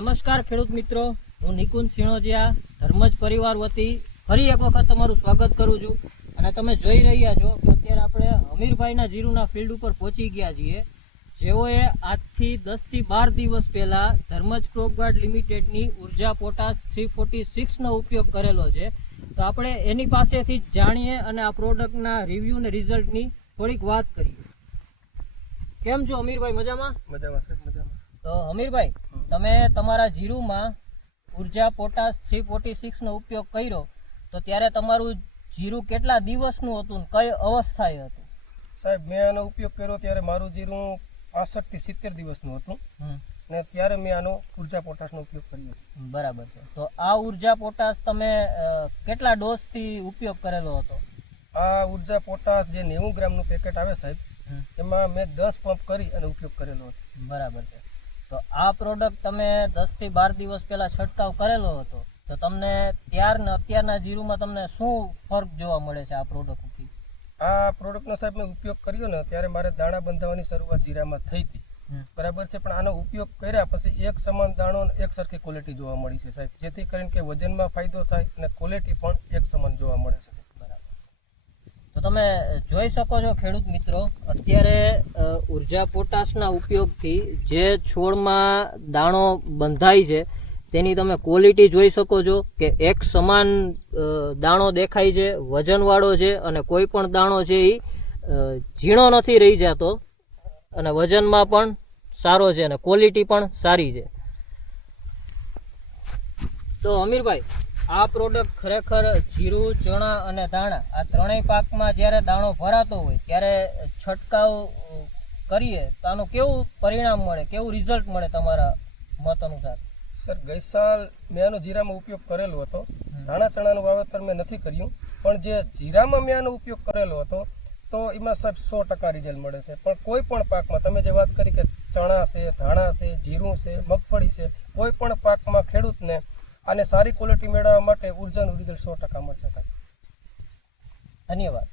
નમસ્કાર ખેડૂત મિત્રો, હું નિકુંજ સિણોજિયા ધર્મજ પરિવાર વતી ફરી એક વખત તમારું સ્વાગત કરું છું. અને તમે જોઈ રહ્યા છો કે અત્યારે આપણે હમીરભાઈના જીરુના ફિલ્ડ ઉપર પહોંચી ગયા છીએ, જેઓએ આજથી 10 થી 12 દિવસ પહેલાં ધર્મજ ક્રોપ ગાર્ડ લિમિટેડની ઉર્જા પોટાશ 346નો ઉપયોગ કરેલો છે. તો આપણે એની પાસેથી જ જાણીએ અને આ પ્રોડક્ટના રિવ્યૂ અને રિઝલ્ટની થોડીક વાત કરીએ. કેમ છો અમીરભાઈ? મજામાં? મજામાં સાહેબ, મજામાં. તો અમીરભાઈ, તમે તમારા જીરુમાં ઉર્જા પોટાશ 346નો ઉપયોગ કર્યો તો ત્યારે તમારું જીરું કેટલા દિવસનું હતું, કઈ અવસ્થાએ હતું? સાહેબ, મેં આનો ઉપયોગ કર્યો ત્યારે મારું જીરું 65 થી 70 દિવસનું હતું ને ત્યારે મેં આનો ઉર્જા પોટાશનો ઉપયોગ કર્યો. બરાબર છે. તો આ ઉર્જા પોટાશ તમે કેટલા ડોઝથી ઉપયોગ કરેલો હતો? આ ઉર્જા પોટાશ જે 90 ગ્રામનું પેકેટ આવે સાહેબ, એમાં મેં 10 પંપ કરી અને ઉપયોગ કરેલો હતો. બરાબર છે. તો આ પ્રોડક્ટ તમે 10 થી 12 દિવસ પહેલાં છંટકાવ કરેલો હતો, તો તમને ત્યારના અત્યારના જીરુમાં તમને શું ફરક જોવા મળે છે આ પ્રોડક્ટથી? આ પ્રોડક્ટનો સાહેબ મેં ઉપયોગ કર્યો ને ત્યારે મારે દાણા બંધાવવાની શરૂઆત જીરામાં થઈ હતી, બરાબર છે. પણ આનો ઉપયોગ કર્યા પછી એક સમાન દાણો અને એક સરખી ક્વોલિટી જોવા મળી છે સાહેબ, જેથી કરીને કે વજનમાં ફાયદો થાય અને ક્વોલિટી પણ એક સમાન જોવા મળે છે. તો તમે જોઈ શકો છો ખેડૂત મિત્રો, અત્યારે ઉર્જા પોટાશના ઉપયોગથી જે છોડમાં દાણો બંધાય છે તેની તમે ક્વોલિટી જોઈ શકો છો કે એક સમાન દાણો દેખાય છે, વજનવાળો છે અને કોઈ પણ દાણો છે એ ઝીણો નથી રહી જતો અને વજનમાં પણ સારો છે અને ક્વોલિટી પણ સારી છે. તો અમીરભાઈ, આ પ્રોડક્ટ ખરેખર જીરું, ચણા અને ધાણા આ ત્રણેય પાકમાં જ્યારે દાણો ભરાતો હોય ત્યારે છંટકાવ કરીએ તો આનું કેવું પરિણામ મળે, કેવું રિઝલ્ટ મળે તમારા મત અનુસાર? સર, ગઈ સાલ મેં આનો જીરામાં ઉપયોગ કરેલો હતો. ધાણા ચણાનું વાવેતર મેં નથી કર્યું, પણ જે જીરામાં મેં આનો ઉપયોગ કરેલો હતો તો એમાં સાહેબ 100% રિઝલ્ટ મળે છે. પણ કોઈ પણ પાકમાં તમે જે વાત કરી કે ચણા છે, ધાણા છે, જીરું છે, મગફળી છે, કોઈ પણ પાકમાં ખેડૂતને આને સારી ક્વોલિટી મેળવવા માટે ઉર્જાનું રિઝલ્ટ 100% મળશે સાહેબ. ધન્યવાદ.